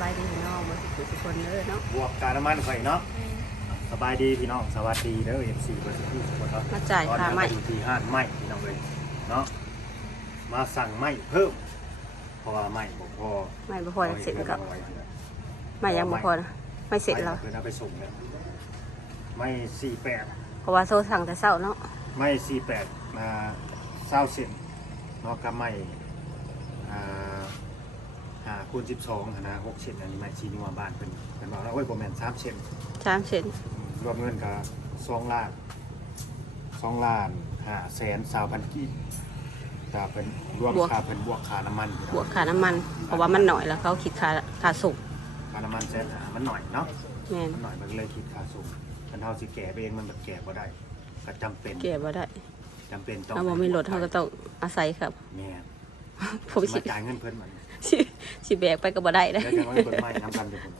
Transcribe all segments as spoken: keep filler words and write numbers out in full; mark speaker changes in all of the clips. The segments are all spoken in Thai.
Speaker 1: บายดีพี่น้องบ่สิทุกคนเด้อเนาะ
Speaker 2: บวกการน้ำมันไฟเนาะสบายดีพี่น้องสวัสดีเด้อ เอฟ ซี เบอร์สิบทุกคนเนาะ
Speaker 1: มาจ่ายค่าไม้
Speaker 2: ตอนนี้อยู่ที่ห้านไม้พี่น้องเลยเนาะมาสั่งไม้เพิ่มเพราะว่าไม้บ่พอ
Speaker 1: ไม่บ่พอเสร็จก็ไม่ยังบ่พอนะไม่เสร็จแล้ว
Speaker 2: เพิ่นเอาไปส่งแล้วไม้สี่แปด
Speaker 1: เพราะว่าโซสั่งแต่เช้าเนาะ
Speaker 2: ไม้สี่แปดมาเศร้าเซนเนาะกับไม้อ่าหาคูณสิบสองนะหกเซนอันนี้ไม้ชีนัวบ้านเป็นเป็นบอกแล้วโอ้ยประมาณสามเซน
Speaker 1: สามเซน
Speaker 2: รวมเงินกับสองล้านสองล้านห้าแสนสามพันกีบแต่เป็นรวมค่าเป็นบวกค่าน้ำมัน
Speaker 1: บวกค่าน้ำมันเพราะว่ามันหน่อยแล้วเขาคิดค่าค่าส่ง
Speaker 2: ค่าน้ำมันแสนหามันหน่อยเนาะ
Speaker 1: แม่น
Speaker 2: มันหน่อยมันก็เลยคิดค่าส่งมันเท่าสิแก่เองมันแบบแก่ก็ได้ก็จำเป็น
Speaker 1: เก็บบ่ได้
Speaker 2: จำเป็นต้อง
Speaker 1: ถ้าบ่มีรถเขาก็ต้องอาศัยครับ
Speaker 2: แม่
Speaker 1: ผมสิ
Speaker 2: มาจ่ายเงินเพิ่นเหมือน
Speaker 1: สิสิแบกไปก็บ่ได้เด้อ
Speaker 2: แล้วจะมาเปิดไม้น้ำกันเป็นคน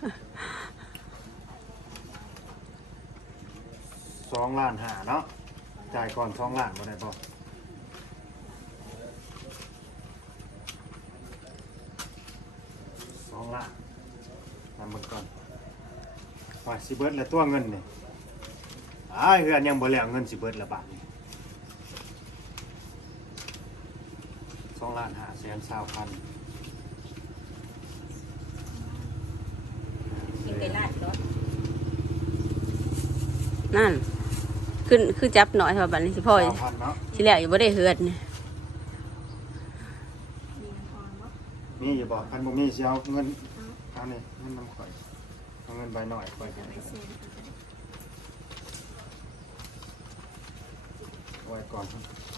Speaker 2: สองล้านหาเนาะจ่ายก่อนสองล้านบ่ได้บ่สองล้านนำเบิ่งก่อนว่าสิเบิดแล้วตัวเงินนี่อ้ายเฮือนยังบ่แล้วเงินสิเบิดละบาทนี่สองล้านห้าแสนสามพัน
Speaker 1: นั่นขึ้นคือจับหน่อยเท่าบัดนี้สิพ่อ
Speaker 2: สามพันเนาะ
Speaker 1: สิแล้วอยู่บ่ได้เฮือดนี่
Speaker 2: มีอยู่บ่พันบ่มีสิเอาเงินเอานี่เงินนำข่อยเอาเงินใบหน่อยข่อยกันไว้ก่อน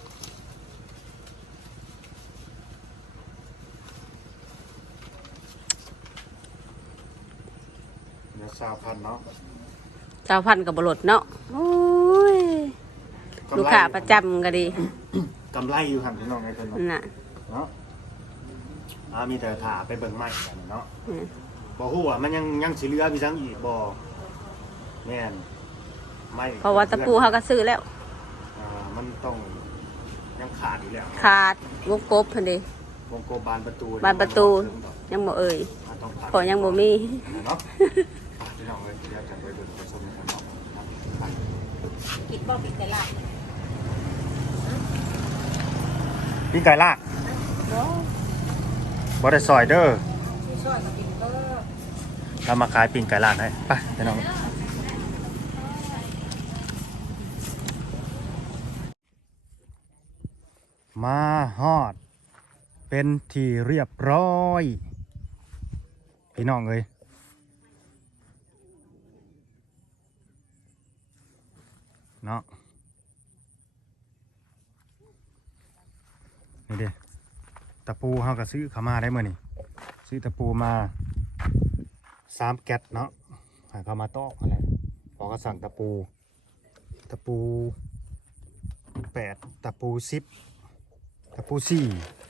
Speaker 2: เดี๋ยวสามพันเนาะ
Speaker 1: เจ้าพันกับบรถเนาะโอ้ยลูกค้าประจำก็ดี
Speaker 2: กำไรอยู่หันพี่น้องไอ้คนเนาะ
Speaker 1: น่ะ
Speaker 2: เนาะอ่ามีแต่ถาไปเบิ่งไม้กันเนาะ
Speaker 1: อืม
Speaker 2: บ่ฮู้ว่ามันยังยังสิเหลือพี่ซังอีกบ่แม่นไม้
Speaker 1: เพราะว่าตะปูเขาก็ซื้อแล้ว
Speaker 2: อ่ามันต้องยังขาดอยู่แล้ว
Speaker 1: ขาดวงกบพันเดี
Speaker 2: วงกลมบานประตู
Speaker 1: บานประตูยังบ่เอ่ย
Speaker 2: มันต้องขาด
Speaker 1: พอยังบ่มี
Speaker 2: เนาะอ่ะพี่น้องเอ้ยเดี๋ยวจะไปเบิ่งไปชมกันเนาะครับ
Speaker 1: กินบ่กินแต่ลาบ
Speaker 2: ปิ้งไก่ลากบ่ได้ซอยเด้อเรามาขายปิ้งไก่ลากให้ไปพี่น้องมาฮอดเป็นที่เรียบร้อยพี่น้องเอ้ยเนาะนี่เด้ตะปูเขาก็ซื้อเขามาได้เมื่อนี่ซื้อตะปูมาสามแก๊สเนาะให้เขามาตอกอะไรพอก็สั่งตะปูตะปูแปดตะปูสิบตะปูสี่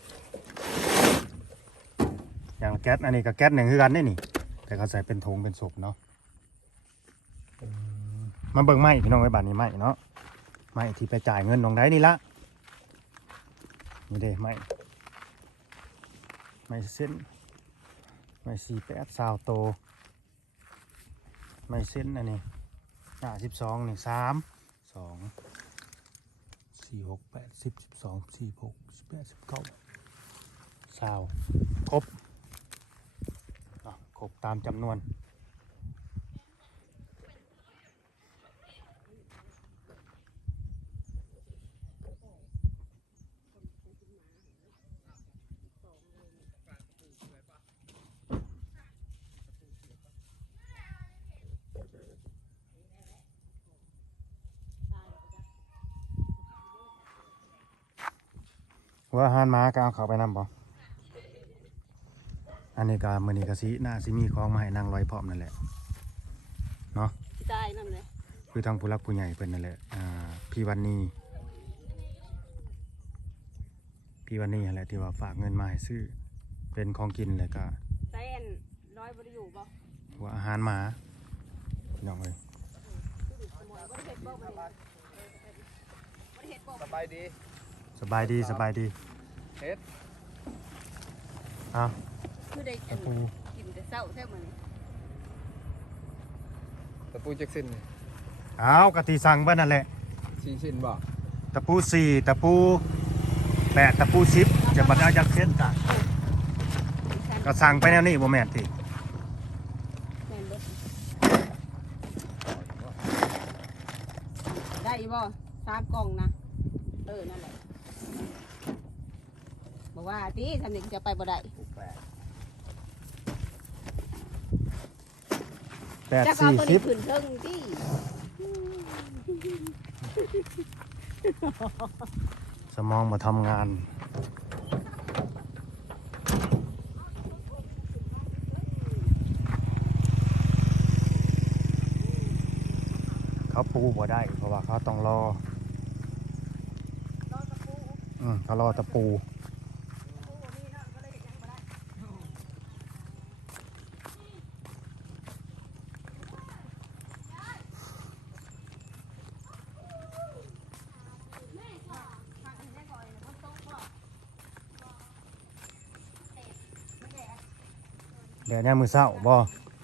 Speaker 2: อย่างแก๊สอันนี้กับแก๊สหนึ่งคือกันได้นี่แต่เขาใส่เป็นธงเป็นศพเนาะมาเบิ่งไม้พี่น้องไว้บ้านนี้ไม้เนาะไม้ที่ไปจ่ายเงินน้องได้นี่ละนี่เด้ไม้ไม้เส้นไม้สี่แปดสาวโตไม้เส้นอันนี้หน้าสิบสองนี่สามสองสี่หกแปดสิบสิบสองสี่หกสิบแปดสิบเก้าสาวครบอ่ะครบตามจำนวนว่าอาหารหมาก็เอาเขาไปนำบ่อันนี้ก็มื้อนี้ก็สิน่าสิมีของมาให้นั่งร้อยพร้อมนั่นแหละเนาะ
Speaker 1: จ่ายนั่นเลย
Speaker 2: คือทางผู้รักผู้ใหญ่เพิ่นนั่นแหละอ่าพี่วันนี้พี่วันนี้นั่นแหละที่ว่าฝากเงินมาให้ซื้อเป็นของกินเลยก็
Speaker 1: แสนร้อยบ่ได้อยู่บ่
Speaker 2: หัวอาหารหมาพี่น้องเอ้ย
Speaker 3: สบายดี
Speaker 2: สบายดีสบายดี
Speaker 3: เฮ็ด
Speaker 2: อ้าว
Speaker 1: คือได้
Speaker 2: ตะปู
Speaker 1: กินแต่เศร้าแท้เหมือน
Speaker 3: ตะปูจักสิ้น
Speaker 2: เอากะทิสั่งเบิ่นนั่นแหละ
Speaker 3: สี่สิ้นบ่
Speaker 2: ตะปูสี่ตะปูแปดตะปูสิบจะบัดเอาจากเส้นกะก็สั่งไปแนวนี้บ่แม่นติ
Speaker 1: แม่นเบิดได้อีบ่สามกล่องนะเออนั่นแหละบอกว่าที่ทำหนึ่งจะไปบ่ได้
Speaker 2: แปด
Speaker 1: จะเอา
Speaker 2: สี่
Speaker 1: ตัว
Speaker 2: สิ
Speaker 1: นี้
Speaker 2: บ
Speaker 1: ขึ้นเทิงที่
Speaker 2: สมองมาทำงานเขาปูบ่ได้เพราะว่าเขาต้องรออืมเขารอตะปูเดี๋ยวนี้มือเศร้าบ่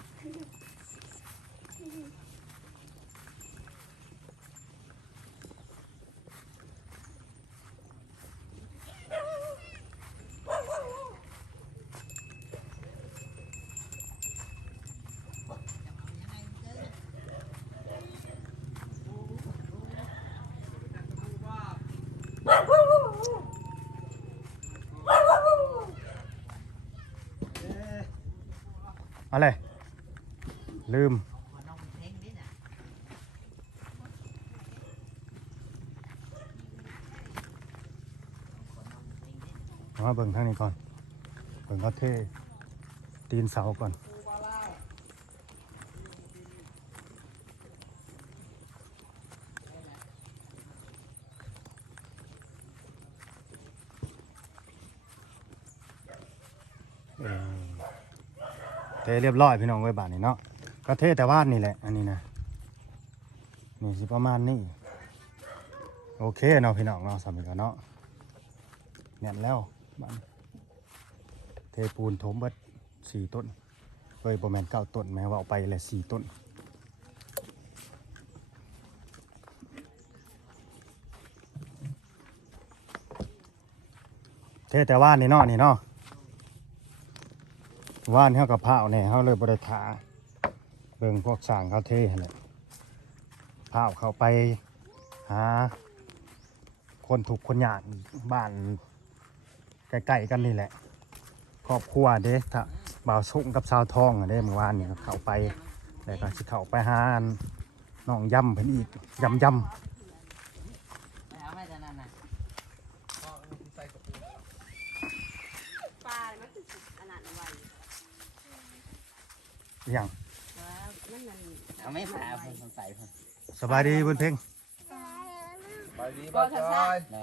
Speaker 2: อะไรลืมมาเบิ่งทางนี้ก่อนเบิ่งเขาเทตีนเสาก่อนเออเทเรียบร้อยพี่น้องไว้บาทนี่เนาะก็เทแต่ว่านนี่แหละอันนี้นะนี่สิประมาณนี้โอเคเนาะพี่น้องเนาะสำหรับกันเนาะแน่นแล้วบ้านเทปูนถมเบิดสี่ต้นเฮ้ยประมาณเก้าต้นแม้ว่าเอาไปเลยสี่ต้นเทแต่ว่านนี่เนาะนี่เนาะว่านเขากับผ้าเนี่ยเขาเลยบริถาเบิ่งพวกสร้างเขาเทหั่นแหละผ้าเขาไปหาคนถูกคนยากบ้านใกล้ๆกันนี่แหละครอบครัวเด้ถ้าบ่าวสุ่งกับสาวทองอะเด้เมื่อวานเนี่ยเขาไปแล้วก็สิเขาไปหาน้องย่ำเพิ่นอีกย่ำย่
Speaker 4: เอาไม่เท่านั้นนะ
Speaker 1: ปลามันคือขนาดไว
Speaker 2: ำอย่าง
Speaker 1: มันมัน
Speaker 4: เอาไม่ผ่าผมสงสัยผม
Speaker 2: สบายดีบุญเพ่ง
Speaker 3: ไปดีบ่จอย
Speaker 4: เลย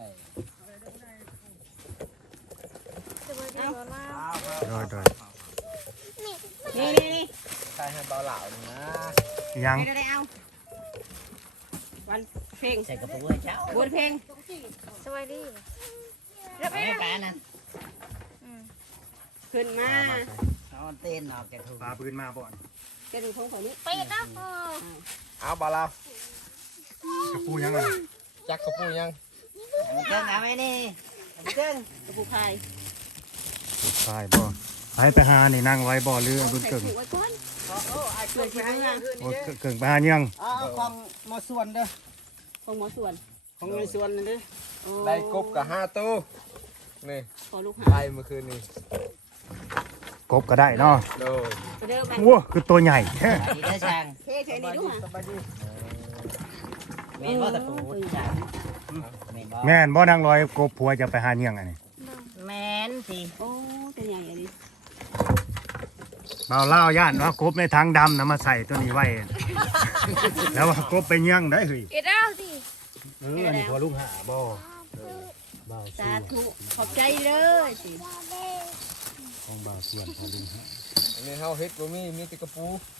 Speaker 2: โดยโดย
Speaker 1: นี่นี่นี่
Speaker 3: ใครให้เบาเหล่านี่นะ
Speaker 2: ยัง
Speaker 1: ไม่ได้เอาวันเพลง
Speaker 4: ใส่กระปุกให้เจ้า
Speaker 1: บวนเพลง
Speaker 5: สวัสดี
Speaker 4: เอาไม่ผ่านั่น
Speaker 1: ขึ้นมา
Speaker 4: เอาเต้นออกจากถุง
Speaker 2: ปลาปืนมาบ่อน
Speaker 1: เจะดูทงของนี้
Speaker 5: ไปนะ
Speaker 3: เอาเบาเหล่าก
Speaker 2: ระปูยังไง
Speaker 3: จักกระปูยัง
Speaker 4: เจ้าเอาไว้นี่เจ้าก
Speaker 1: ระปุกพาย
Speaker 2: ใช่บ่ไปไปหานี่นั่งไว้บ่เรือบุญเก่ง
Speaker 1: ใส่ถุงไว้ก่อน
Speaker 4: โอ้ไอ้เกิดไปให้ยังขึ้น
Speaker 2: โอ้เก่งไปหายัง
Speaker 4: เอาของหมอส่วนเด้อ
Speaker 1: ของหมอส่วน
Speaker 4: ของในส่วนนั่นเด้อ
Speaker 1: โอ้
Speaker 3: ได้กบกับห้าตู้นี่
Speaker 1: ขอลูกหา
Speaker 3: ได้เมื่อคืนนี้
Speaker 2: กบก็ได้เนาะ
Speaker 3: โดย
Speaker 1: เด้อแบ่ง
Speaker 2: วัวคือตัวใหญ่แท้
Speaker 4: ดีเด้อช่าง
Speaker 1: เท่เท่นี่ดูหา
Speaker 3: สบายดี
Speaker 4: เมนว่าตะปูช่างเมนบ่
Speaker 2: แม่นบ่นางลอยกบผัวจะไปหาเยี่ยงอันนี้
Speaker 4: แมนสิ
Speaker 1: โอ้ตัวใหญ่อันนี้
Speaker 2: เราเล่าย่านว่ากบในทางดำนะมาใส่ตัวนี้ไว้ แล้วว่ากบไปเยี่ยงได้เฮ้ย
Speaker 5: เอ็ดเอาสิ
Speaker 2: เอออันนี้พอลุงหาบ่บ่าว
Speaker 1: สา
Speaker 2: ชื่อ
Speaker 1: ธุขอบใจเลยสิ
Speaker 2: ของบ่าวส่วนพอลุงหา
Speaker 3: อันนี้เฮาเฮ็ดบ่มีมีแต่กระปู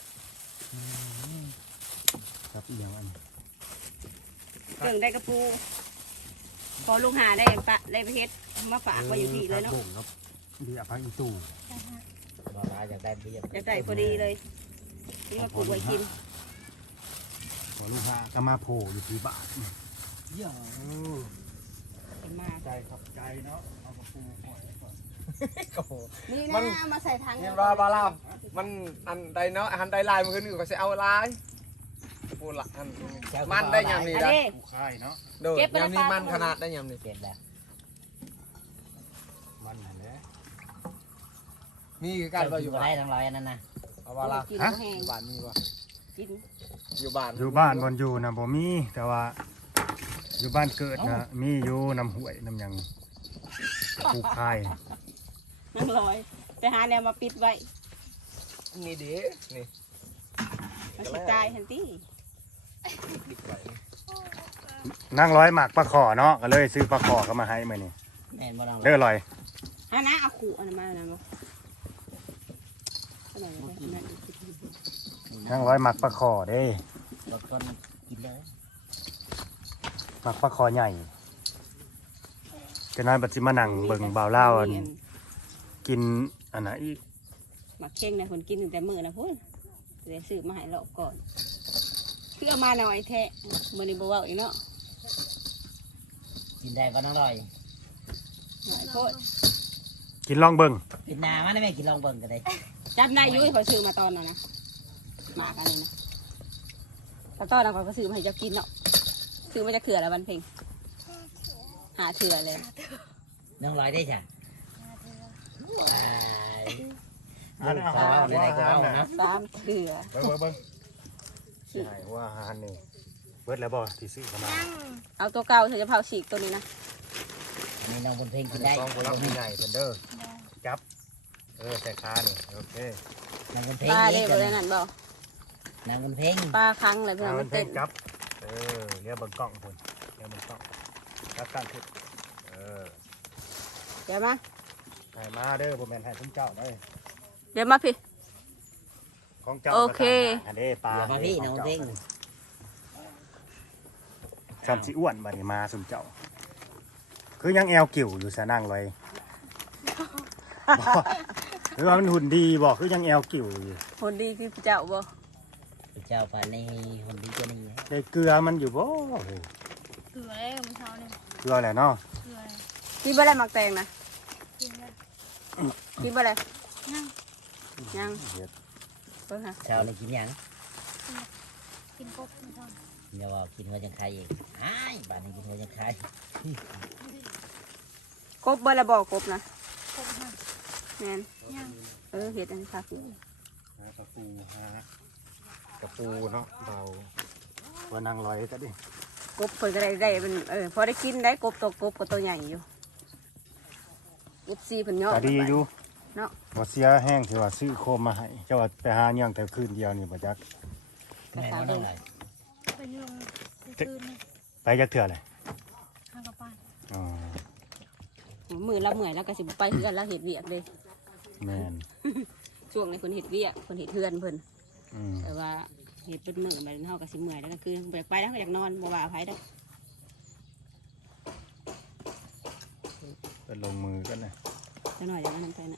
Speaker 2: ครับอีหยังอัน
Speaker 1: เครื่องได้กระปูพอลูกหาได้ปะได้ไปเฮ็ดมาฝากไว้อยู่ที่เลยเนาะ
Speaker 2: ครับผมครับเดี๋ยวพักอีตู่
Speaker 4: บ่ได้อยากได้เบี้ย
Speaker 1: จะได้พอดีเลยนี่มาปลูกไว้กิน
Speaker 2: ขอลูกหาก็มาโผล่อยู่ที่บ้าน
Speaker 4: เยอะ
Speaker 1: เป็นมาก
Speaker 2: ใจขับใจเนาะเอากระปูหอยก่อน
Speaker 3: โอ้โห
Speaker 1: นี่
Speaker 3: มั
Speaker 1: นะ
Speaker 3: น
Speaker 1: มาใส่ถัง
Speaker 3: เห็นว่าบาลามมันอันใดเนาะอันใดลายมันขึ้นอยู่ก็จะเอาลายปูละอันมันได้ยามนี้
Speaker 1: อัน
Speaker 3: นะ
Speaker 1: นี้
Speaker 2: ปูค่ายเนาะ
Speaker 3: โดยยามนี้มันขนาดได้ยามนี้
Speaker 4: เก็บแล้ว
Speaker 2: มันนั่นแหละ
Speaker 3: มีคือการเราอยู่
Speaker 4: บ่
Speaker 3: บ้า
Speaker 4: ได้
Speaker 3: น
Speaker 4: ทั้งร้อยอันนั้นนะ
Speaker 3: เอาบาลาม
Speaker 1: กิน
Speaker 2: ฮะ
Speaker 1: แห้
Speaker 3: อง ยู่บ้านมีวะ
Speaker 1: กิน
Speaker 3: อยู่บ้าน
Speaker 2: อยู่บ้านบนอยู่นะบ่มีแต่ว่า อยู่บ้านเกิดนะมีอยู่น้ำห้วยน้ำหยังปูค่าย
Speaker 1: นั่งลอยไปหาแนวมาปิดไว้
Speaker 3: นี่เด้นี่
Speaker 1: มาสิตายทันที
Speaker 3: ดิบไว้
Speaker 2: นั่งร้อยหมากปลาขอเนาะก็เลยซื้อปลาขอก็มาให้มื้อนี้
Speaker 4: แม่นบ่ต้อง
Speaker 2: เด้อลอย
Speaker 1: ฮะนะเอาขู่อันนั้นมานะบ่อะไรนะนั่นอีกที
Speaker 2: นั่งร้อยหมากปลาขอเด้
Speaker 4: รถคนกินเลย
Speaker 2: หมากปลาขอใหญ่จะนั้นบัดสิมานั่งเบิ่งบ่าวลาวอันกินอันน่ะอีก
Speaker 1: หมักเข่งนะคนกินตั้งแต่มื้อนะพุ่นเดี๋ยวซื้อมาให้เราก่อนเพื่อมาหน่อยแท้มื้อนี้บ่เว้าอีกเนาะ
Speaker 4: กินได้บ่น้องลอย
Speaker 1: หน่อยโพด
Speaker 2: กินลองเบิ่ง
Speaker 4: กินนามันได้แม่กินลองเบิ่งก็ได้
Speaker 1: จำได้อยุ่ยเขาซื้อมาตอนนั้นนะหมากอันนี้นะแต่ตอนนั้นเขาซื้อมาให้เจ้ากินเนาะซื้อมาจะเขื่อแล้ววันเพ็งหาเถื่อเลย
Speaker 4: น้องลอยได้จ้ะว้าย
Speaker 2: อันอา
Speaker 4: เขา
Speaker 2: หาร
Speaker 4: เอาได้ก็เอานะ
Speaker 1: สามเถื่อ
Speaker 2: เบิ่งเบิ่งเบิ่งใช่ว่าอาหารนี่เบิดแล้วบ่ที่ซื้อเข้ามา
Speaker 1: เอาตัวเก่าเธอจะเผาฉีกตัวนี้นะ
Speaker 4: มีน้องบนเพลงกินได้
Speaker 2: กองผู้รับผู้ใหญ่เพิ่นเด้อจับเออใส่ขานี่โอเค
Speaker 4: น้องบนเพลง
Speaker 1: ปลา
Speaker 4: เอ
Speaker 1: ได้
Speaker 4: ง
Speaker 1: บ่ได้นั่นบ่
Speaker 4: น้องบนเพลง
Speaker 1: ปลาครั้งเลยเพื่อน
Speaker 2: เอา
Speaker 1: มั
Speaker 2: มัน นเพล
Speaker 1: เต้
Speaker 2: ง
Speaker 1: น
Speaker 2: จับเออเรียกเบิ่งกล้องพุ่นเรียกเบิ่งกล้องรับตั้งขึ้นเออ
Speaker 1: เดี๋ยวมา
Speaker 2: ให้มาเด้อบ่แม่นให้ทุกเจ้าเด้อ
Speaker 1: เดี๋ยวมาพี่
Speaker 2: ของเจ้า
Speaker 1: โอเค
Speaker 2: อันนี้ปลา
Speaker 4: อย่ามาพี่น้องบนเพลง
Speaker 2: จำสิอ้วนบัดนี้มาสุมเจ้า คือยังแอวกิ่วอยู่ซะนั่งเลยบ่หรือว่ามันหุ่นดีบ่คือยังแอวกิ่วอยู่
Speaker 1: คนดีพี่เจ้าบ่
Speaker 4: เจ้าป่านนี้คนดีกว่านี้
Speaker 2: ได้เกลือมันอยู่บ่
Speaker 5: เกลือเลยมื้อเช้านี่
Speaker 2: เกลือแหละเนาะ
Speaker 5: เกลือเลย
Speaker 1: กินบ่ได้หมักแตงนะ
Speaker 5: กินเลย
Speaker 1: กินบ่ได้
Speaker 5: นั่ง
Speaker 1: ยัง
Speaker 2: เฮ็ด
Speaker 1: เพิ่งหา
Speaker 4: เช้านี่กินหยัง
Speaker 5: กินกบมื้อเช้า
Speaker 4: อย่าว่ากินหัวจังไคเองอ้ายบ้านนี้กินหัวจังไค
Speaker 1: กบบ่ละบ่กบนะ
Speaker 5: กบหั่น
Speaker 1: แม่น
Speaker 5: ย่าง
Speaker 1: เออเฮ็ดอันนี้ค่ะพี่
Speaker 2: หากระปูหากระปูเนาะเบาว่านั่งลอยก็ดิ
Speaker 1: กบเพิ่นก็ได้ได้เป็นเออพอได้กินได้กบตัวกบก็ตัวใหญ่อยู่กบซีเพิ่นย่อ
Speaker 2: ก็ดีอยู่
Speaker 1: เนาะ
Speaker 2: บ่เสียแห้งที่ว่าซื้อโคมมาให้เจ้าว่าไปหาเลี้ยงแต่คืนเดียวนี่บ่จัก
Speaker 1: กระ
Speaker 4: แม่
Speaker 1: สาว
Speaker 4: น้
Speaker 1: เบิ่
Speaker 4: อง
Speaker 1: ง
Speaker 4: ลอย
Speaker 5: ไปลงคืนนี่
Speaker 2: ไปจักเทื่อเลย
Speaker 5: ข้างกับป้าน
Speaker 2: อ๋อ
Speaker 1: มือละเมื่อยแล้วก็สิบ่ไปเฮือนแล้วเฮ็ดเวียกเด้
Speaker 2: แม่น
Speaker 1: ช่วงนี้เพิ่นเฮ็ดเวียกเพิ่นเฮ็ดเฮือนเพิ่น
Speaker 2: อืม
Speaker 1: แต่ว่าเฮ็ดเป็นมื้อมันเฮาก็สิเมื่อยแล้วก็คือบ่อยากไปแล้วก็อยากนอนบ่ว่าไผดอก
Speaker 2: ไปลงมือกันนะ
Speaker 1: จักหน่อยอย่างนั้นไปน่ะ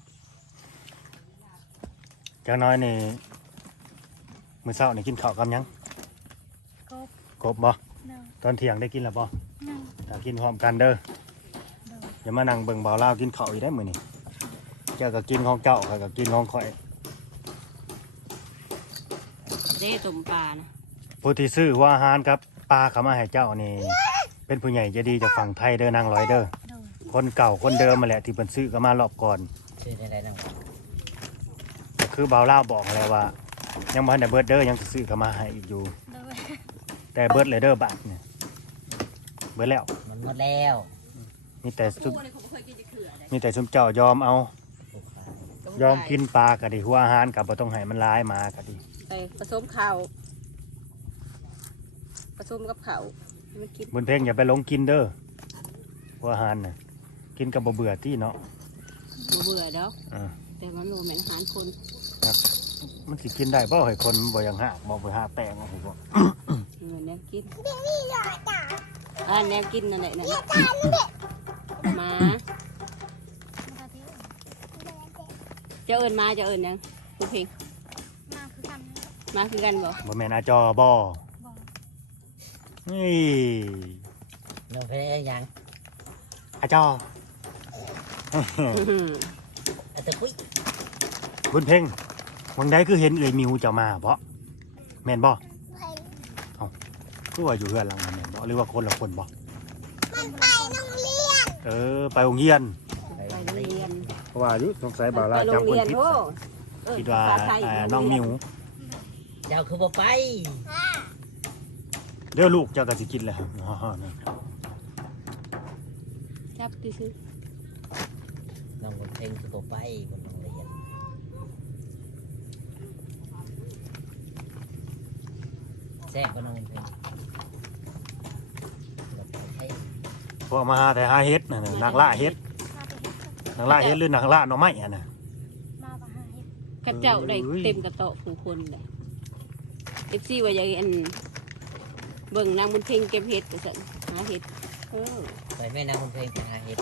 Speaker 2: จักน้อยนี่มื้อเช้านี่กินข้าวกับหยัง
Speaker 5: กบ
Speaker 2: กบบ่
Speaker 5: เดิน
Speaker 2: ตอนเที่ยงได้กินแล้วบ่
Speaker 5: นั่ง
Speaker 2: ถ้ากินพร้อมกันเด้อ
Speaker 5: เดิน
Speaker 2: อย่ามานั่งเบิ่งบ่าวลาวกินข้าวอีกได้อมื้อนี้เจ้าก็กินของเจ้าข้อยก็กินของข่อย
Speaker 1: เด้ต้มปลานะ
Speaker 2: ผู้ที่ซื้อหัวอาหารครับปลาเขามาให้เจ้านี่เป็นผู้ใหญ่ใจะดีจากฝั่งไทยเด้อนางร้อยเด้อ
Speaker 5: เดิน
Speaker 2: คนเก่าคนเดิมมาแหละที่เพิ่นซื้อก็มารอบก่อน
Speaker 4: ชื่ออะไรน้อง
Speaker 2: ก็คือบ่าวลาวบอกแล้วว่า ยังบ่ทันได้เบิดเด้อยังสิซื้อก็มาให้อีกอยู่
Speaker 5: เดิน
Speaker 2: แต่เบิดเลยเด้อบาทเนี่ยเบิดแล้ว
Speaker 4: มันหมดแล้ว
Speaker 2: มีแต่ซุม
Speaker 1: โอ้นี่ผมบ่เคยกินจักเทื่อเด้
Speaker 2: มีแต่ซุมเจ้ายอมเอา
Speaker 4: ปลูกฟ้าย
Speaker 2: อมกินปลาก็ดีหัวอาหารก็บ่ต้องให้มันร้ายมาก็ดี
Speaker 1: ไปผสมข้าวผสมกับข้าวให้มันกิน
Speaker 2: บุญเพ่งอย่าไปหลงกินเด้อหัวอาหารน่ะกินก็บ่เบื่อที่เนาะ
Speaker 1: บ่เบื่อดอก
Speaker 2: อ่า
Speaker 1: แต่มันบ่แม่นอาหารคน
Speaker 2: มันสิกินได้บ่ให้คนบ่อยังหากบ่ไปหาแป้งเอาให้บ่
Speaker 1: เหมือนแนวกินอ่าแนวกินนั่นแหละนั่นน่ะหมา
Speaker 5: มาเที่ยว
Speaker 1: เจ้าเอิญมาเจ้าเอิญยังกูเพลง
Speaker 5: มาคือกัน
Speaker 1: มาคือกันบ่
Speaker 2: บ่แม่นอาจอบ่
Speaker 5: บอก
Speaker 2: นี่
Speaker 4: น้องเพลงยัง
Speaker 2: อาจอ
Speaker 4: อาจจะคุย
Speaker 2: บุญเพ่งวันใดคือเห็นเอ่ยมิวเจ้ามาเพราะแม่นบ่เอ้าคือว่าอยู่เฮือนหลังนั้นแม่นบ่หรือว่าคนละคนบ่
Speaker 5: มันไปโรงเรียน
Speaker 2: เออไปโรงเรียน
Speaker 4: ไป
Speaker 1: ไปโรงเรียน
Speaker 2: เพราะว่าอยู่สงสัยบ่าวลา
Speaker 1: ไปโร
Speaker 2: จำ
Speaker 1: ง
Speaker 2: คน
Speaker 1: เรียน
Speaker 2: ผิด
Speaker 1: โอ้เ
Speaker 2: คิดว่า
Speaker 1: ภษไทย
Speaker 2: อ่าน้องมิว
Speaker 4: เจ้าคือบ่ไป
Speaker 2: เดี๋ยวลูกเจ้าก็สิกินแหละครับฮ่าๆนั่น
Speaker 1: จับดิซื้อ
Speaker 4: น้องเพลงคือบ่ไปบนโรงเรียนแซ่บบ่น้องเพลงให้
Speaker 2: พวกมาหาแต่หาเฮ็ดนั่นน่ะนักล่าเฮ็ด
Speaker 5: มาไปเฮ็ด
Speaker 2: นักล่าเฮ็ดหรือนักล่าหน่อไม้อ่ะน่ะ
Speaker 5: มาไปหาเฮ็ด
Speaker 1: กระเจ้าได้
Speaker 2: เอ้ย
Speaker 1: เต็มกระโตะผู้คนเลยเอฟซีว่าอย่างอันเบิ่งนางบุญเพ่งเก็บเห็ดก็สั่งหาเห็ดเออ
Speaker 4: ไปแม่นางเพลงไปหาเฮ็ด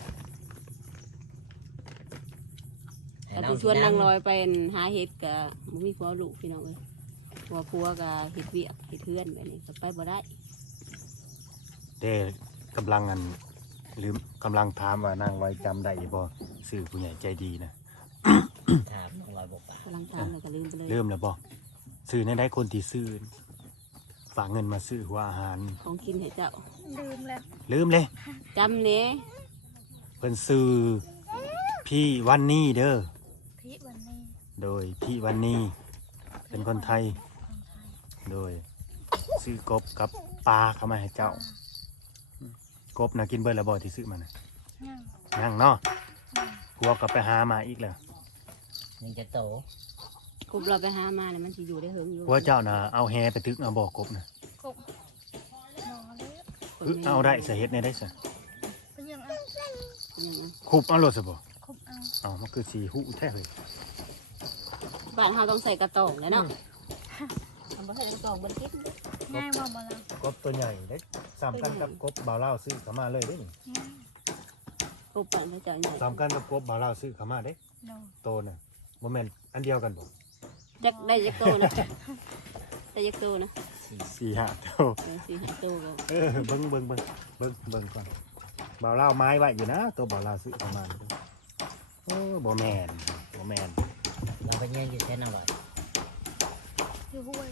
Speaker 1: แต่ไปชวนนางลอยไปหาเห็ดกับบ่มีผัวลูกพี่น้องเอ้ยผัวผัวกับเห็ดเวียกเห็ดเพื่อนแบบนี้ก็ไปบ่ได้
Speaker 2: เด้กำลังอันลืมกำลังถามว่านางไว้จำได้บ่สื่อผู้ใหญ่ใจดีนะ
Speaker 4: ถามน้องลอยบอกว่าก
Speaker 1: ำลังทำเลยก็ลืมไปเลย
Speaker 2: เริ่มแล้วบ่ซื้อในได้คนที่ซื้อฝากเงินมาซื้อหัวอาหาร
Speaker 1: ของกินให้เจ้า
Speaker 5: ลืมแล้ว
Speaker 2: ลืมเลย
Speaker 1: จำเนี้ย
Speaker 2: เพิ่นซื้อพี่วันนี้เด้อ
Speaker 5: พี่วันนี้
Speaker 2: โดยพี่วันนี้เป็นคนไทย
Speaker 5: คนไทย
Speaker 2: โดยซื้อกบกับปลาเข้ามาให้เจ้า กบนะกินเบิดแล้วบ่ที่ซื้อมานะ
Speaker 5: ยัง
Speaker 2: นั่งเนาะกลัวกลับไปหามาอีกแล้ว
Speaker 4: ยังจะโต
Speaker 1: กบเราไปหามาเนี่ยมันจะอยู่ได้เฮิงอยู่
Speaker 2: กลัวเจ้านะเอาแฮไปตึกเอาบ่กบนะ
Speaker 5: กบหมอเลย
Speaker 2: เอ้อเอาได้สะเฮ็ดในได้ซะ
Speaker 5: เป็นยังเอา
Speaker 1: ยังไง
Speaker 2: คุบเอาโลดซะบ่
Speaker 5: คบเอา
Speaker 2: เอามันคือสีหูแท้เลย
Speaker 1: บ้านเราต้องใส่กระตองแล้วเนาะทำบ่ใส่กระตองบนคิด
Speaker 5: ง่ายบ่บ่ล่ะ
Speaker 2: กบตัวใหญ่ได้ซ้ำกันกับกบบ่าวลาวซื้อเข้ามาเลยเด้นี่
Speaker 5: ง่าย
Speaker 1: กบปั่นพระเจ้าใหญ่
Speaker 2: ซ้ำกันกับกบบ่าวลาวซื้อเข้ามาเด้
Speaker 5: โดน
Speaker 2: โตน่ะบ่แม่นอันเดียวกันบ่
Speaker 1: จักได้จักโตนะได้จักโตนะ
Speaker 4: สี่
Speaker 2: สี่ห้าโต
Speaker 1: เออสี่ห้าโตก็
Speaker 2: เออเบิ่งเบิ่งเบิ่งเบิ่งเบิ่งก่อนบ่าวลาวไม้ไว้อยู่นะตัวบ่าวลาวซื้อเข้ามานี่โอ้บ่แม่นบ่แม่น
Speaker 4: เราไปเยี่ยมอยู่แค่น้องลอย
Speaker 5: อยู่ห้วย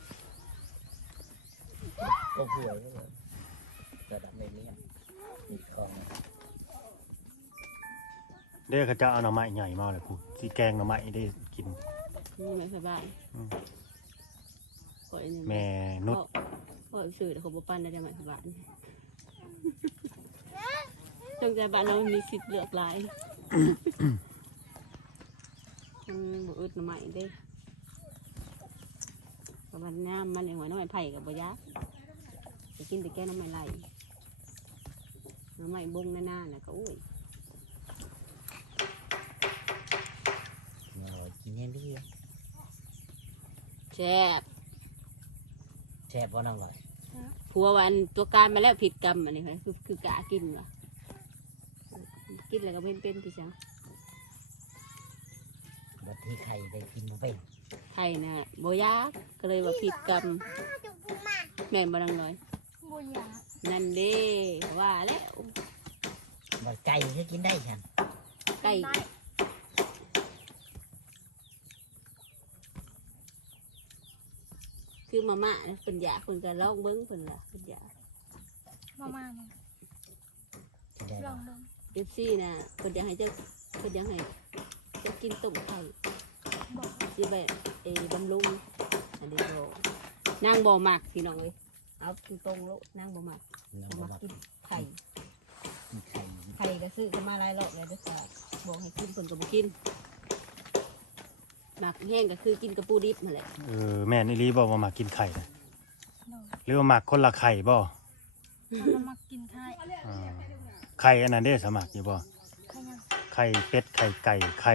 Speaker 4: ก็เผื่อไว้เลยเกิดอะไรเลี้ยงมีคลอง
Speaker 2: เด้อเขาเจ้าเอาหน่อไม้ใหญ่มาเลยพูสิแกงหน่อไม้ได้กิน
Speaker 1: นี่ไม่สบาย
Speaker 2: อืม
Speaker 1: ก่อยนี่
Speaker 2: แม่นุช
Speaker 1: พ่อสื่อแต่เขาบ่ปั้นได้ได้ไหมสบายจงใจบ้านเรามีสิทธิ์เลือกหลายมันบ่อึดหน่อไม้เด้ประมาณน้ำมันอย่างหัวหน่อไม้ไผ่กับบ่ยากจะกินแต่แก้หน่อไม้ไหลหน่อไม้บงหน้าๆน่ะก็โอ้ย
Speaker 4: น้องลอยกินเนี่ยเรื่อย
Speaker 1: แซ่บ
Speaker 4: แซ่บเพราะน้องลอย
Speaker 1: ผัววันตัวการมาแล้วผิดกรรมอันนี้ค่ะคือคือกะกินเหรอกินแล้วก็เป็นเป็นพี่จัง
Speaker 4: บัดที่ใครได้กินบ่เป็น
Speaker 1: ไข่น่ะโบยากก็เลยว่าผิดกรรมแม่นบ่ดังน้อย
Speaker 5: บ่อยาก
Speaker 1: นั่นเด้ว่าแล้ว
Speaker 4: บัดไก่ก็กินได้ฉัน
Speaker 1: ไก่
Speaker 5: ได้
Speaker 1: คือมาม่าเนี่ยเป็นยาคนก็ลองเบิ้งเป็นละเป็นยา
Speaker 5: มามานี่
Speaker 4: กินได้
Speaker 5: ล
Speaker 4: บ่
Speaker 5: องดู
Speaker 1: เอฟซีน่ะเป็นอยากให้เจ้าเป็นอยากให้เจะกินต้มไข่
Speaker 5: บอก
Speaker 1: สิแบบเอบำรุงอันนี้โบนางบ่มักพี่น้องเลยเอาตรงๆแล้วนางบ่มัก
Speaker 4: น้อง
Speaker 1: บ่
Speaker 4: บ่
Speaker 1: มัก
Speaker 4: มัก
Speaker 1: กินไข่
Speaker 4: กินไข่
Speaker 1: ไข่ก็ซื้อกันมาหลายรอบเลยเด้วยค่ะบอกให้กินคนก็บ่กินหมักแห้งก็คือกินกระปูดิบนั่นแหละ
Speaker 2: เออแม่นอีหลีบอกว่ามากินไข่นะ
Speaker 5: โดน
Speaker 2: หรือว่ามาคนละไข่บ่
Speaker 5: มันมากินไข่
Speaker 2: อ่าไข่อันนั้นเด้สมัครอยู่บ่
Speaker 5: ไข่ยัง
Speaker 2: ไข่เป็ดไข่ไก่ไข่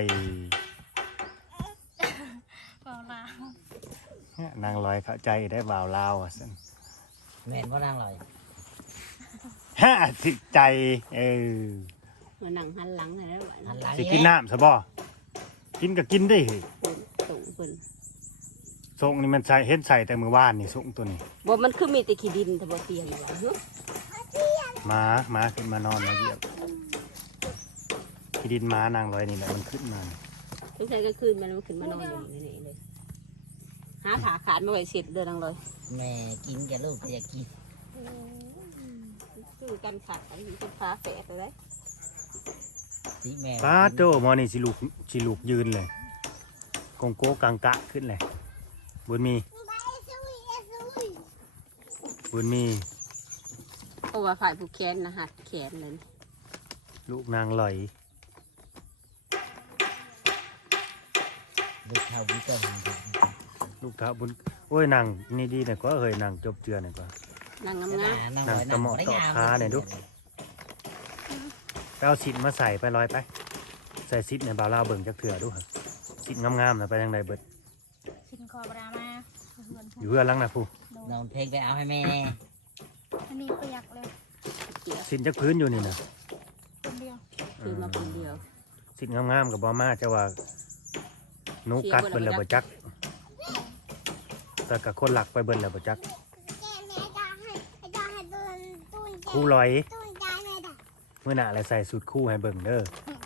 Speaker 5: เปล่าลาว
Speaker 2: เนี่ยนางลอยเข้าใจได้บ่าวลาวอ่ะซั่น
Speaker 4: แม่นว่าน้องลอย
Speaker 2: ฮะสิใจเออ
Speaker 1: มานั่งหันหลังให้แล้วไหว
Speaker 4: หั
Speaker 1: นะ
Speaker 4: นหลัง
Speaker 2: สิกินน้ำซะบ่กินก็กินได้เฮ้ย
Speaker 1: ส่งเพิ่น
Speaker 2: ส่งนี่มันใส่เฮ็ดใส่แต่มือว่านนี่ส่งตัวนี้
Speaker 1: บ่มันคือมีแต่ขี้ดินแต่บ่เตียงอยู่เฮ้ย
Speaker 2: หมาหมาขึ้นมานอนมาเหยียบที่ดินหมานางลอยนี่แหละมันขึ้นมา
Speaker 1: ทุกชายก็คืนมันมันขึ้นมานอนอยู่นี่เลยหาขาขาดมาไว้เสร็จเดินนังเลย
Speaker 4: แม่กินกับลูกก็อยากกิน
Speaker 1: คือกันขาดอันนี้เป็นฟ้าแฝดเลย
Speaker 4: สิแม่
Speaker 2: ป้าโตหมอนี่สิลูกสิลูกยืนเลยกงโก้กังกะขึ้นเลยบุญมีบุญมี
Speaker 1: เพราะว่าฝ่ายผู้แขนนะหักแขนเลย
Speaker 2: ลูกนางลอย
Speaker 4: ลูกเท่าพี่ก็
Speaker 2: ลูกท้าบุญโอ้ยนางนี่ดีหน่อยกว่าเฮ้ยนางจบเจือหน่อยกว่า
Speaker 1: นางงามงาม
Speaker 4: นั่งตะหมอต่อขาเนี่ยดู
Speaker 2: ไปเอาสิทธิ์มาใส่ไปร้อยไปใส่สิทธิ์ในบาวลาวเบิ่งจักเถื่อดูครับสิทธิ์งามๆนะไปทางใดเบิด
Speaker 5: ชินคอบรามาเหือน
Speaker 2: อยู่เพื่อนหลังนะผู้
Speaker 4: นอนเพลงไปเอาให้แม่แน่
Speaker 5: อันนี้เปียกเลย
Speaker 1: เกีย
Speaker 2: สิทธิ์จักพื้นอยู่นี่นะ
Speaker 5: คนเดียว
Speaker 1: คือมาคนเดียว
Speaker 2: สิทธิ์งามๆกับบอมาจะว่าหนูกัดเบิ่นแล้วบ่จักแต่กับคนหลักไปเบิ่นแล้วบ่จักคู่ลอยเมื่อหน้าอะไรใส่สูตรคู่ให้เบิ่งเด้อ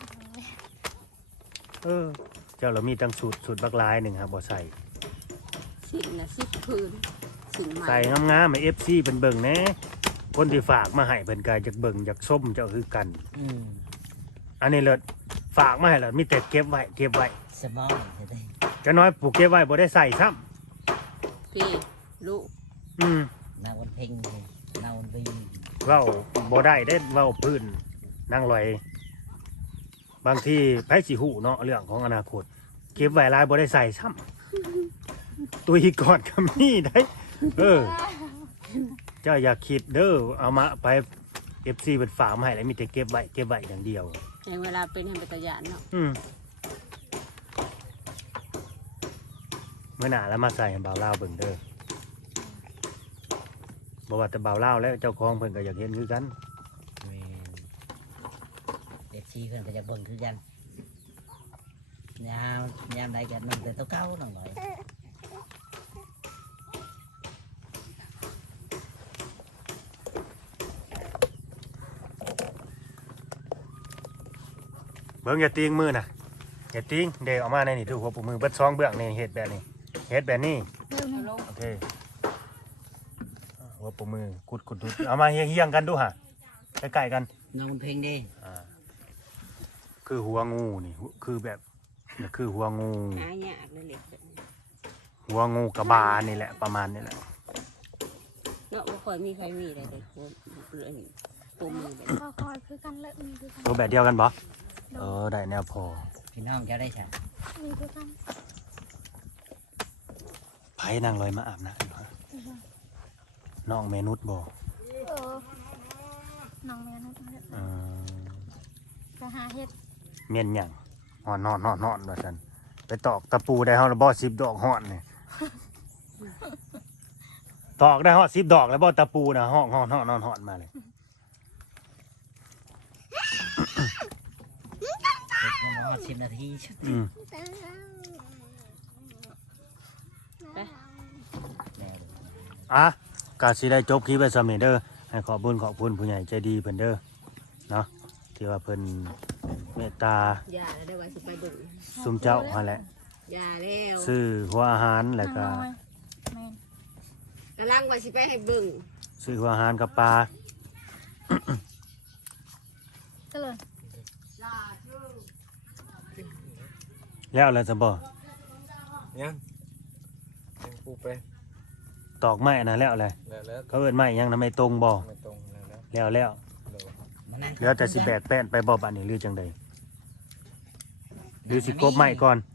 Speaker 2: เออเจ้าเรามีตั้งสูตรสูตรบักลายหนึ่งครับบ่ใส่
Speaker 1: สิ่งนะสิบพื้นสิ่งใหม่
Speaker 2: ใส่งามๆให้ เอฟ ซี เป็นเบิ่งแหน่คนที่ฝากมาให้เพิ่นก็จากเบิ่งจากส้มเจ้าคือกัน
Speaker 4: อืม
Speaker 2: อันนี้เลิศฝากมาให้แล้วมีแต่เก็บไว้เก็บไว้
Speaker 4: สมองจะได้
Speaker 2: จะน้อยผู้เก็บไว้บ่ได้ใส่ซ้ำ
Speaker 1: พี่ลูก
Speaker 2: อืม
Speaker 4: นาวเพลงนาวบี
Speaker 2: เว้าบ่ได้ได้เว้าพื้นนั่งลอย บางทีไผสิฮู้เนาะเรื่องของอนาคต เก็บไว้หลายบ่ได้ใส่ซ้ำตุยก่อนก็มีได้เออเจ้าอย่าคิดเด้อเอามาไป เอฟ ซี เป็นฝากมาให้แล้วมีแต่เก็บไว้เก็บไว้อย่างเดียว
Speaker 1: อย่างเวลาเป็นให้เป็นตะยานเนาะ
Speaker 2: อืมเมื่อหน้าแล้วมาใส่ให้บ่าวลาวเบิ่งเด้อบ่ว่าแต่บ่าวลาวแล้วเจ้าของเพิ่นก็อยากเห็นคือกัน
Speaker 4: เด็กชีเพื่อนก็จะเบิ่งคือกันยามยามไหนกันนั่งแต่ตัวเก้านั่งหน่อย
Speaker 2: เบิ่งอย่าตีงมือน่ะอย่าตีงเดกออกมาในนี่ดูหัวปูมือเบิดซองเบื้องนี่เฮ็ดแบบนี้เฮ็ดแบบนี้
Speaker 5: เร็วนี่
Speaker 2: โอเคหัวปูมือกุดกุดกุดเอามาเฮียงๆกันดูฮะใกล้ๆกัน
Speaker 4: นาวเพลงดิ
Speaker 2: อ่าคือหัวงูนี่หัวคือแบบนี่คือหัวงู
Speaker 1: หายากเลยเหล็กแบบนี้
Speaker 2: หัวงูกระบาลนี่แหละประมาณนี้แหละ
Speaker 1: เนาะบ่ค่อยมีใครมีอะไรเลยคนเรื่องตัวมือแบบ
Speaker 5: ก็คอยคือกันเลยมีคือกัน
Speaker 2: ตัวแบบเดียวกันบ่เออได้แนวพอ
Speaker 4: พี่น้องจะได้ฉัน
Speaker 5: มีคือกัน
Speaker 2: ไผนางลอยมาอาบน้ำอยู่ฮะน้องเมนุษย์บ่
Speaker 5: เออน้องแม่นุชเนี่ย
Speaker 2: เออ
Speaker 5: จะหาเห็ด
Speaker 2: เมียนหยังหอนนอนนอนนอนว่าซั่นไปตอกตะปูได้เฮาแล้วบ่สิบดอกหอนนี่ ตอกได้ฮอดสิบดอกแล้วบ่ตะปูนะห้องห้องห้องนอนหอนมาเลย
Speaker 4: เด็กประมาณสิบนาที
Speaker 2: อืม
Speaker 1: ไป
Speaker 4: แม่
Speaker 2: อ่ะกาสิได้จบคลิปไปสำนี้เด้อให้ขอบคุญขอบคุณผู้ใหญ่ใจดีเพิ่นเด้อเนาะที่ว่าเพิ่นเมตตา
Speaker 1: อย่าแล้วได้ว่าสิไปเบิ่ง
Speaker 2: ซุมเจ้าหั่นแหละ
Speaker 1: อย่าแล้ว
Speaker 2: ซื้อหัวอาหารแล้วก็
Speaker 5: น้อยแมน
Speaker 1: กำลังว่าสิไปให้เบิ่ง
Speaker 2: ซื้อหัวอาหารกับปลา
Speaker 5: ก็เลย
Speaker 2: แล้วอะไรจะบ่
Speaker 3: ยังยังปูไป
Speaker 2: ตอกไม้นะแล้วอะไร
Speaker 3: แล้วแล้ว
Speaker 2: เขาเอิ้นไม้หยังนะไม่ตรงบ่
Speaker 3: ไม่ตรงแล้วแล้ว
Speaker 2: แล้วแล้ว
Speaker 3: โดน
Speaker 4: มานั่ง
Speaker 2: แล้วแต่สิแบกแป้นไปบ่บัดนี้หรือจังใดหรือสิกบไม้ก่อน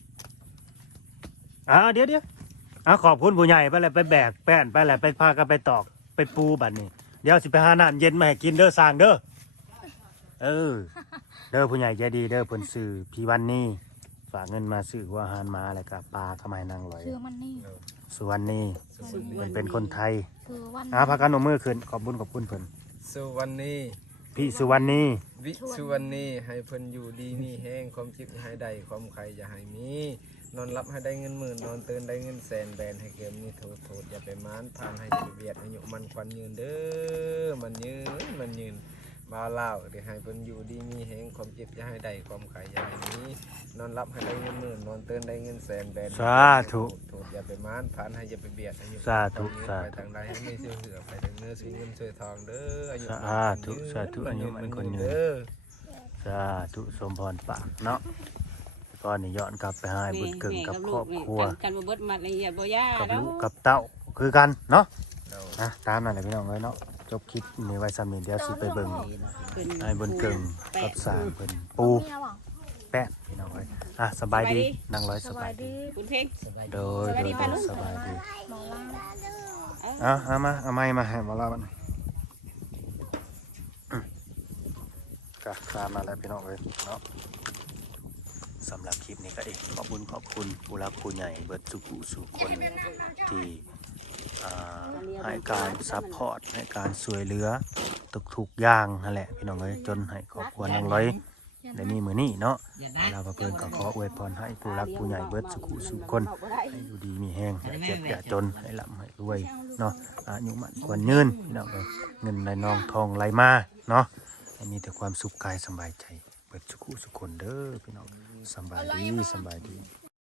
Speaker 2: อ่าเดี๋ยวเดี๋ยวอ่ะขอบคุณผู้ใหญ่ไปเลยไปแบกแป้นไปเลยไปพากันไปตอกไปปูบัดนี้เดี๋ยวสิไปหาน้ำเย็นมาให้กินเด้อสร้างเด้อเออเด้อผู้ใหญ่ใจดีเด้อเพิ่นซื้อพี่วันนี้ฝากเงินมาซื้อหัวอาหารมาแล้วก็ปลาเข้ามาให้นางลอย
Speaker 5: ชื่อมันนี่
Speaker 2: สุวรรณีเพิ่นเป็นคนไทย
Speaker 5: คือวัน
Speaker 2: อ่ะพากันเอามือขึ้นขอบคุญขอบคุณเพิ่น
Speaker 3: สุวรรณี
Speaker 2: พี่สุวรรณี
Speaker 3: วิสุวรรณีให้เพิ่นอยู่ดีมีแห้งความจิตให้ได้ความใครอย่าให้มีนอนรับให้ได้เงินหมื่นนอนตื่นได้เงินแสนแบนให้เกมนี้โทษโทษอย่าไปมานผ่านให้เบียดอายุมันควันยืนเด้อมันยืนมันยืนมาเล่าเดี๋ยวให้เพิ่นอยู่ดีมีแห้งความจิตอย่าให้ได้ความใครอย่าให้มีนอนรับให้ได้เงินหมื่นนอนตื่นได้เงินแสนแบน
Speaker 2: สาธุ
Speaker 3: โทษอย่าไปมานผ่านให้อย่าไปเบียดอายุ
Speaker 2: สาธุ
Speaker 3: ไป
Speaker 2: สาธุ
Speaker 3: ทางใดให้ไม่เสื่อเสือไปทางเนื้อสีเงินสวยทองเด้ออายุ
Speaker 2: สาธุสาธุอายุมันคนยืน
Speaker 3: เด้อ
Speaker 2: สาธุสมพรปากเนาะก่อนนี่ย้อนกลับไปให้บุญเกิงกับครอบครัว
Speaker 1: กันบ่เบิดมาละเอียดบ่ยา
Speaker 2: กับ
Speaker 1: แล้
Speaker 2: ลู
Speaker 1: ว
Speaker 2: กกับเต้าคือกันเนาะ
Speaker 3: เรา
Speaker 2: นะตามนั่นแหละพี่น้องเอ้ยเนาะจบคลิปนี้ไว้ซ้ำนี้เดี๋ยวสิไปเบิ่ง
Speaker 1: เป็น
Speaker 2: ให้บุญเกิงกับสร้างเพิ่นปู
Speaker 5: เมียหวัง
Speaker 2: แป้นพี่น้องเอ้ยอ่ะสบายดีนั่งร้อย
Speaker 5: ส
Speaker 2: ส
Speaker 5: บา
Speaker 2: บาย ย
Speaker 5: ดี
Speaker 2: ดี
Speaker 1: คุณเพ่ง
Speaker 4: สบายดี
Speaker 2: โดย
Speaker 1: สบาย
Speaker 2: โด
Speaker 1: ดี
Speaker 2: ย
Speaker 1: ป่ะลูก
Speaker 2: สบายดี
Speaker 5: หมอล่าง
Speaker 2: อ่ะเอามาเอาไม้มาให้หมาลาบัดนี้อืมก็ตามมาแล้วพี่น้องเอ้ยเนาะสำหรับคลิปนี้ก็เองขอบคุณขอบคุณผู้รักผู้ใหญ่เบิดสุขุสู่คนที่อ่าให้การซัพพอร์ตให้การช่วยเหลือทุกๆอย่างนั่นแหละพี่น้องเอ้ยจนให้ครอบครัวนางร้อยได้มีมื้อนี้เนาะ
Speaker 4: อย่านะ
Speaker 2: เราเพิ่นก็ขออวยพรให้ผู้รักผู้ใหญ่เบิดสุขุสู่คนให้อยู่ดีมีแห้งอย่าเจ็บอย่าจนให้ร่ำให้รวยเนาะอายุมันควรยืนพี่น้องเอ้ยเงินไหลนองทองไหลมาเนาะให้มีแต่ความสุขกายสบายใจเบิดสุขุสุขคนเด้อพี่น้องสำบายดีสำบายดี